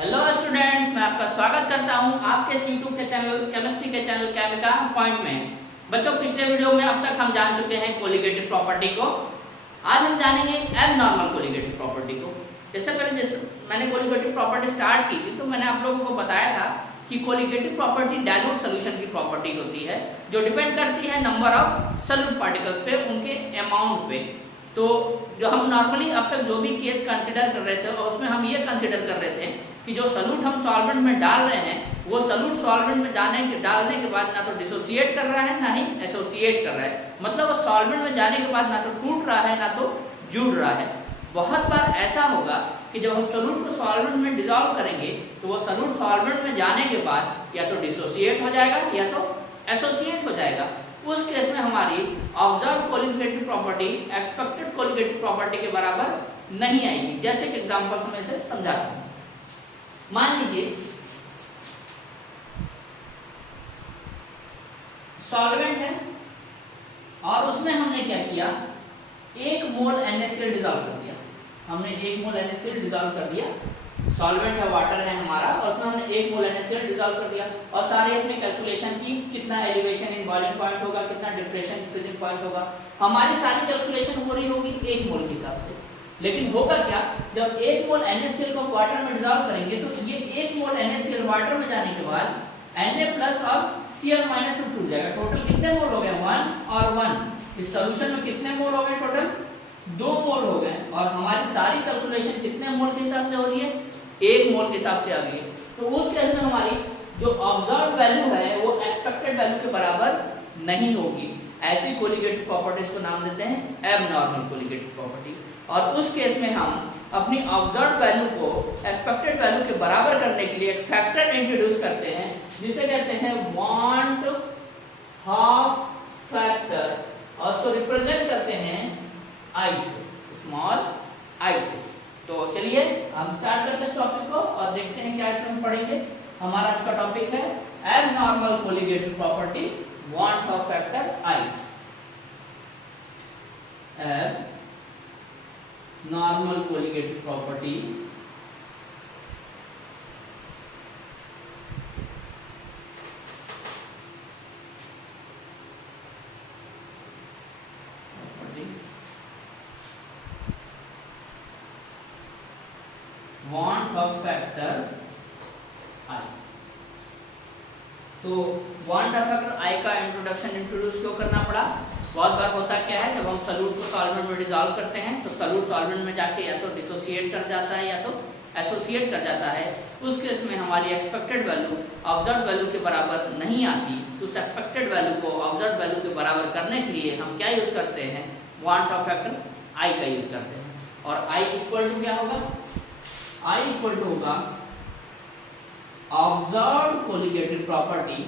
Hello students, मैं आपका स्वागत करता हूं आपके इस यूट्यूब के चैनल केमिस्ट्री के चैनल केमिका पॉइंट में। बच्चों, पिछले वीडियो में अब तक हम जान चुके हैं कोलिगेटिव प्रॉपर्टी को। आज हम जानेंगे एबनॉर्मल कोलिगेटिव प्रॉपर्टी को। इससे पहले मैंने कोलिगेटिव प्रॉपर्टी स्टार्ट की थी तो मैंने आप लोगों को बताया था कि कोलिगेटिव प्रॉपर्टी डाइल्यूट सोल्यूशन की प्रॉपर्टी होती है जो डिपेंड करती है नंबर ऑफ सॉल्यूट पार्टिकल्स पे, उनके अमाउंट पे। तो जो हम नॉर्मली अब तक जो भी केस कंसिडर कर रहे थे और उसमें हम ये कंसिडर कर रहे थे कि जो सॉल्यूट हम सॉल्वेंट में डाल रहे हैं वो सॉल्यूट सॉल्वेंट में डालने के बाद ना तो डिसोसिएट कर रहा है ना ही एसोसिएट कर रहा है। मतलब वो सॉल्वेंट में जाने के बाद ना तो टूट रहा है ना तो जुड़ रहा है। बहुत बार ऐसा होगा कि जब हम सॉल्यूट को सॉल्वेंट में डिसॉल्व करेंगे तो वो सॉल्यूट सॉल्वेंट में जाने के बाद या तो डिसोसिएट हो जाएगा या तो एसोसिएट हो जाएगा। उस केस में हमारी observe colligative property expected colligative property के बराबर नहीं आएगी। जैसे कि एग्जांपल्स में से समझाता हूं। मान लीजिए सॉल्वेंट है और उसमें हमने क्या किया, 1 मोल NaCl डिसॉल्व कर दिया। हमने 1 मोल NaCl डिसॉल्व कर दिया। सॉल्वेंट है, वाटर है हमारा, और उसमें हमने 1 मोल NaCl डिसॉल्व कर दिया और सारे अपने कैलकुलेशन की, कितना एलिवेशन इन बॉइलिंग पॉइंट होगा, कितना डिप्रेशन फ्रीजिंग पॉइंट होगा, हमारी सारी कैलकुलेशन हो रही होगी 1 मोल के हिसाब से। लेकिन होगा क्या, जब 1 मोल NaCl को वाटर में डिसॉल्व करेंगे तो ये 1 मोल NaCl वाटर में जाने के बाद Na प्लस और Cl माइनस में छूट जाएगा। टोटल कितने मोल हो गए, 1 और 1। इस सॉल्यूशन में कितने मोल हो गए, टोटल 2 मोल हो गए। और हमारी सारी कैलकुलेशन कितने मोल के हिसाब से हो रही है, 1 मोल के हिसाब से आ रही है। तो उस केस में हमारी जो ऑब्जर्व वैल्यू है वो एक्सपेक्टेड वैल्यू के बराबर नहीं होगी। ऐसी कोलिगेटिव प्रॉपर्टीज को नाम देते हैं एबनॉर्मल कोलिगेटिव प्रॉपर्टी। और उस केस में हम अपनी ऑब्जर्व वैल्यू को एक्सपेक्टेड वैल्यू के बराबर करने के लिए एक फैक्टर इंट्रोड्यूस करते हैं जिसे कहते हैं वांट हाफ फैक्टर, और उसको रिप्रेजेंट करते हैं आई से, स्मॉल आई से। तो चलिए हम स्टार्ट करते हैं इस टॉपिक को और देखते हैं क्या इसमें हम पढ़ेंगे। हमारा आज का टॉपिक है abnormal colligative property want half factor I. Normal colligative property want of factor I. तो वांट ऑफ फैक्टर आई का इंट्रोड्यूस क्यों करना पड़ा? बहुत बार होता क्या है, जब हम सॉल्यूट को सॉल्वेंट में डिसॉल्व करते हैं तो सॉल्यूट सॉल्वेंट में जाके या तो डिसोसिएट कर जाता है या तो एसोसिएट कर जाता है। उस केस में हमारी एक्सपेक्टेड वैल्यू ऑब्जर्व वैल्यू के बराबर नहीं आती। तो उस एक्सपेक्टेड वैल्यू को ऑब्जर्व वैल्यू के बराबर करने के लिए हम क्या यूज करते हैं, वांट ऑफ फैक्टर आई का यूज करते हैं। और आई इक्वल टू क्या होगा, आई इक्वल टू होगा observe colligative property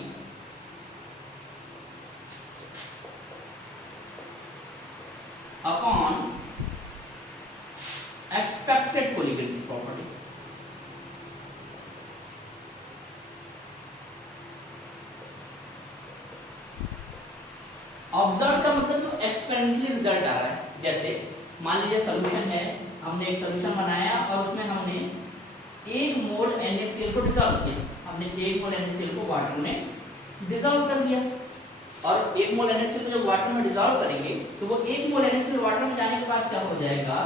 upon expected colligative property. Observe का मतलब जो एक्सपेरिमेंटली रिजल्ट आ रहा है। जैसे मान लीजिए सॉल्यूशन है, हमने एक सॉल्यूशन बनाया और उसमें हमने 1 मोल NaCl को डिसॉल्व किया। हमने 1 मोल NaCl को वाटर में डिसॉल्व कर दिया और 1 मोल NaCl को जब वाटर में डिसॉल्व करेंगे तो वो 1 मोल NaCl वाटर में जाने के बाद क्या हो जाएगा,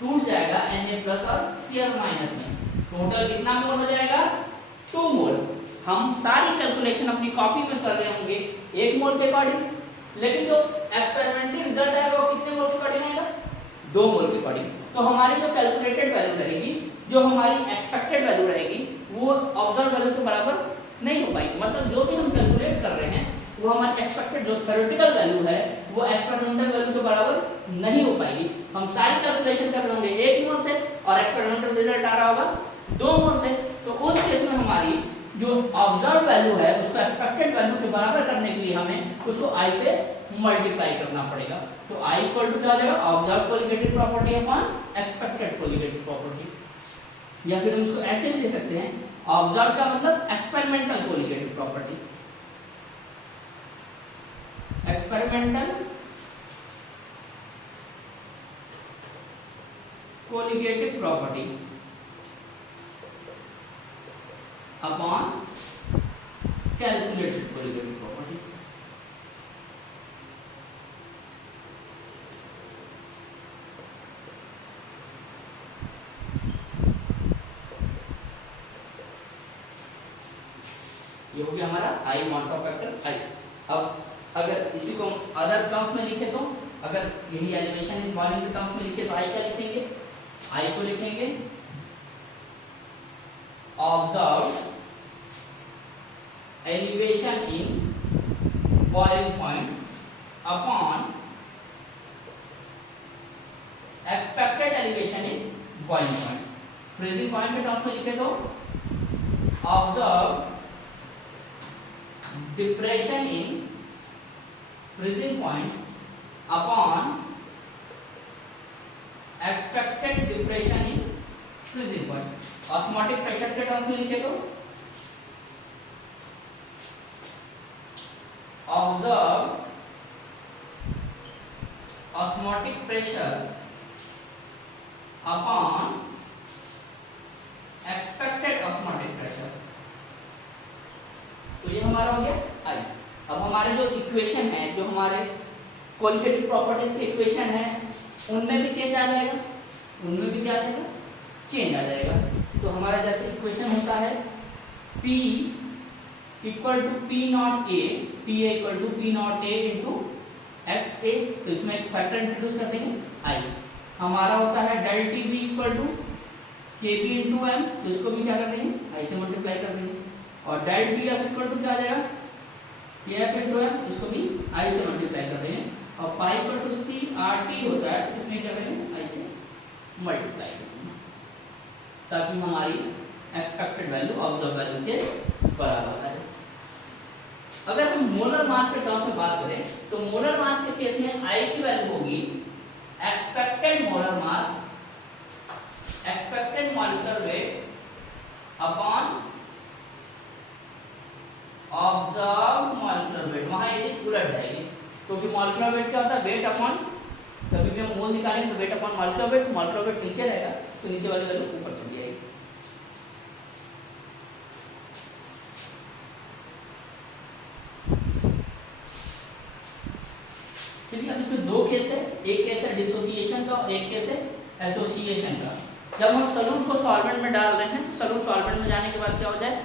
टूट जाएगा Na प्लस और Cl माइनस में। टोटल कितना मोल हो जाएगा, 2 मोल। हम सारी कैलकुलेशन अपनी कॉपी में कर रहे होंगे 1 मोल के अकॉर्डिंग, लेकिन जो एक्सपेरिमेंटली रिजल्ट आएगा वो कितने मोल के अकॉर्डिंग आएगा, 2 मोल के अकॉर्डिंग। तो हमारी जो कैलकुलेटेड वैल्यू रहेगी, जो हमारी एक्सपेक्टेड वैल्यू रहेगी, वो ऑब्जर्व वैल्यू के बराबर नहीं हो पाएगी। मतलब जो भी हम कैलकुलेट कर रहे हैं वो हमारी एक्सपेक्टेड जो थ्योरेटिकल वैल्यू है वो एक्सपेरिमेंटल वैल्यू के बराबर नहीं हो पाएगी। हम सारी कैलकुलेशन कर रहे होंगे 1 मोल से और एक्सपेरिमेंटल रिजल्ट आ रहा होगा 2 मोल से। तो उस केस में हमारी जो ऑब्जर्व वैल्यू है उसको एक्सपेक्टेड वैल्यू के बराबर करने के लिए हमें उसको आई से मल्टीप्लाई करना पड़ेगा। तो आई इक्वल टू क्या हो जाएगा, observe colligative property upon expected colligative property. या फिर हम उसको ऐसे भी ले सकते हैं, ऑब्जर्व का मतलब experimental colligative property, experimental colligative property upon calculated colligative property. ये हो गया हमारा आई क्वांटम फैक्टर आई। अब अगर इसी को अदर टर्म्स में लिखे तो, अगर यही एलिवेशन इन वॉल्यूम के टर्म्स में लिखे तो आई क्या लिखेंगे, आई को लिखेंगे observe elevation in boiling point upon expected elevation in boiling point. Freezing point के टर्म्स में लिखे तो observe depression in freezing point upon expected depression in freezing point। osmotic pressure के टर्म्स में लिखे तो observe osmotic pressure upon expected osmotic pressure। तो ये हमारा हो गया आई। अब हमारे जो इक्वेशन है, जो हमारे क्वालिटेटिव प्रॉपर्टीज के इक्वेशन है, उनमें भी चेंज आ जाएगा, उनमें भी क्या आ जाएगा, चेंज आ जाएगा। तो हमारा जैसे इक्वेशन होता है P equal to P naught A, P equal to P naught A into X A, तो इसमें एक फैक्टर इंट्रोड्यूस कर देंगे आई। हमारा होता है del T B equal to K B into M, तो इसको भी क्या कर देंगे, आई से मल्टीप्लाई कर देंगे। और del T F equal to क्या आ जाएगा, के एफ इंटू एम, इसको भी आई से मल्टीप्लाई कर देंगे। और pi equal to C R T होता है, तो इसमें क्या करेंगे, आई से मल्टीप्लाई करेंगे, ताकि हमारी एक्सपेक्टेड वैल्यू ऑब्जर्व वैल्यू के बराबर आए। अगर हम मोलर मास के टर्म्स में बात करें तो मोलर मास के केस में आई की वैल्यू होगी expected molar mass, expected molecular weight upon observe molecular weight. वहां ये चीज उलट जाएगी, क्योंकि मॉलिक्यूलर वेट क्या होता है, वेट अपॉन, कभी भी हम मोल निकालेंगे तो weight upon molecular weight, molecular weight नीचे रहेगा तो नीचे वाली वैल्यू ऊपर चली जाएगी। चलिए अब इसमें दो केस है, एक केस है डिसोसिएशन का और एक केस है एसोसिएशन का। जब हम सॉल्यूट को सॉल्वेंट में डाल रहे हैं, सॉल्यूट सॉल्वेंट में जाने के बाद क्या हो जाए,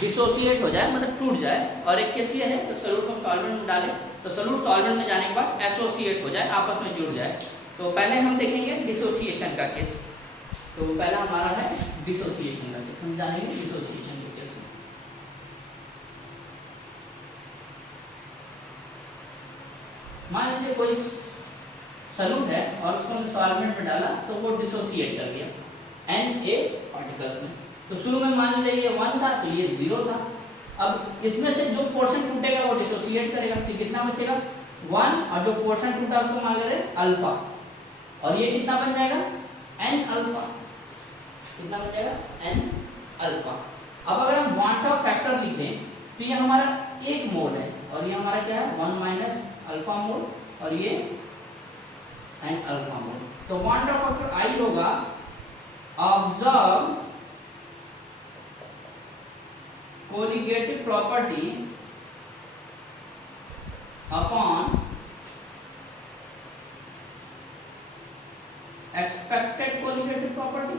डिसोसिएट हो जाए, मतलब टूट जाए। और एक केस ये है जब सॉल्यूट को सॉल्वेंट में डालें तो सॉल्यूट सॉल्वेंट में जाने के बाद एसोसिएट हो जाए, आपस में जुड़ जाए। तो पहले हम देखेंगे डिसोसिएशन का केस। तो पहला हमारा है डिसोसिएशन का केस, हम जानेंगे डिसोसिएशन के केस में। मान लीजिए कोई सॉल्यूट है और उसको हमने सॉल्वेंट में डाला तो वो डिसोसिएट कर दिया Na पार्टिकल्स में। तो शुरू में मान लीजिए ये 1 था तो ये 0 था। अब इसमें से जो पोर्शन टूटेगा वो डिसोसिएट करेगा, तो कितना बचेगा 1, और जो पोर्शन टूटा उसको मान ले अल्फा, और ये कितना बन जाएगा n अल्फा, कितना बन जाएगा n अल्फा। अब अगर हम क्वांटम फैक्टर लिखें तो ये हमारा 1 मोल है और ये हमारा क्या है 1 माइनस अल्फा मोल, और ये n अल्फा मोल। तो क्वांटम फैक्टर आई होगा observe colligative property upon expected colligative property.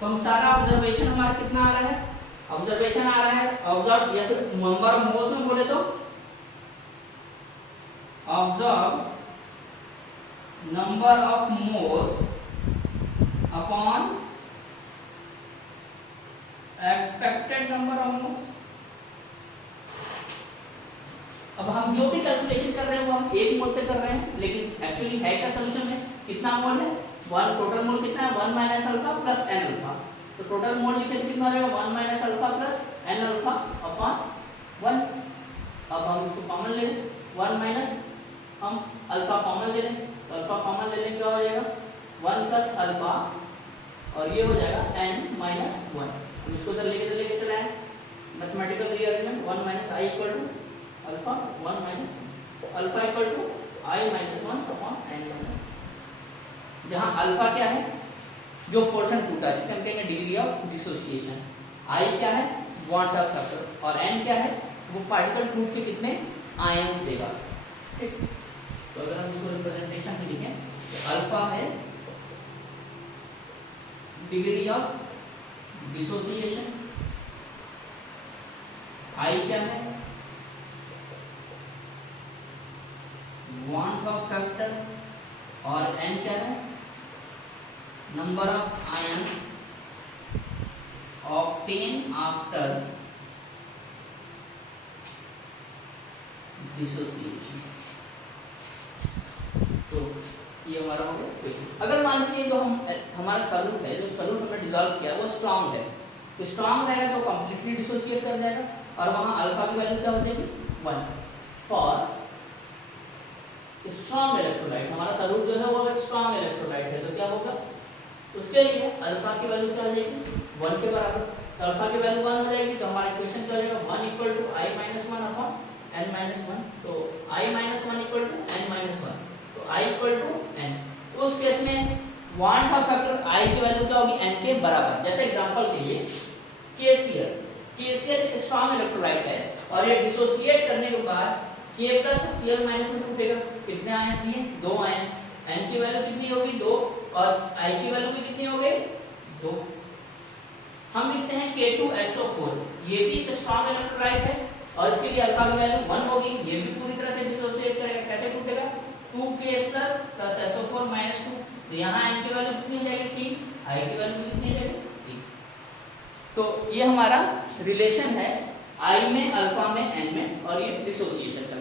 तो हम सारा ऑब्जर्वेशन हमारा कितना आ रहा है, ऑब्जर्वेशन आ रहा है ऑब्जर्व, या फिर नंबर ऑफ मोल्स में बोले तो observe number of moles upon expected number of moles. अब हम जो भी कैलकुलेशन कर रहे हैं वो हम 1 मोल से कर रहे हैं, लेकिन एक्चुअली है क्या सोल्यूशन में कितना मोल है 1, टोटल मोल कितना है 1 minus alpha plus n alpha. तो टोटल मोल लिखे तो कितना रहेगा 1 minus alpha plus n alpha upon 1। अब हम इसको कॉमन ले लें, 1 माइनस हम अल्फा कॉमन ले लें, तो अल्फा कॉमन ले लें क्या हो जाएगा 1 प्लस अल्फा, और ये हो जाएगा n माइनस 1। हम इसको इधर लेके चलाएं mathematical rearrangement, 1 minus I equal to alpha 1 minus alpha equal to I minus 1 upon n minus, जहाँ अल्फा क्या है जो पोर्शन टूटा जिसे हम कहेंगे डिग्री ऑफ डिसोसिएशन। आई क्या है, क्वांटा फैक्टर, और एन क्या है, वो पार्टिकल टूट के कितने आयंस देगा। ठीक, तो अगर हम इसको रिप्रेजेंटेशन में लिखें तो अल्फा है डिग्री ऑफ डिसोसिएशन, आई क्या है क्वांटा फैक्टर, और एन क्या है number of ions obtain after dissociation. तो ये हमारा हो गया क्वेश्चन। अगर मान लीजिए जो हमारा सॉल्यूट है, जो सॉल्यूट हमने डिसॉल्व किया वो स्ट्रांग है, तो स्ट्रांग रहेगा तो कंप्लीटली डिसोसिएट कर जाएगा, और वहां अल्फा की वैल्यू क्या हो जाएगी 1 फॉर स्ट्रांग इलेक्ट्रोलाइट। हमारा सॉल्यूट जो है वो अगर स्ट्रांग इलेक्ट्रोलाइट है तो क्या होगा, उसके लिए अल्फा की वैल्यू क्या हो जाएगी 1 के बराबर। तो अल्फा की वैल्यू 1 हो जाएगी तो हमारा इक्वेशन क्या हो जाएगा 1 equal to I minus 1 upon n minus 1। तो I minus 1 equal to n minus 1, तो आई इक्वल टू n। तो उस केस में क्वांटा फैक्टर आई की वैल्यू क्या होगी n के बराबर। जैसे एग्जांपल के लिए केसीएल एक स्ट्रांग इलेक्ट्रोलाइट है और ये डिसोसिएट करने के बाद K प्लस Cl माइनस में टूटेगा। कितने आयंस दिए 2 आयन, n की वैल्यू कितनी होगी 2 और I की वैल्यू भी कितनी हो गई 2। हम लिखते हैं K2SO4, ये भी एक स्ट्रांग इलेक्ट्रोलाइट है और इसके लिए अल्फा की वैल्यू 1 होगी, ये भी पूरी तरह से डिसोसिएट करेगा। कैसे टूटेगा 2K प्लस SO4 माइनस 2, तो यहाँ n की वैल्यू कितनी हो जाएगी 3, I की वैल्यू कितनी हो जाएगी 3। तो ये हमारा रिलेशन है I में, अल्फा में, n में, और ये डिसोसिएशन का।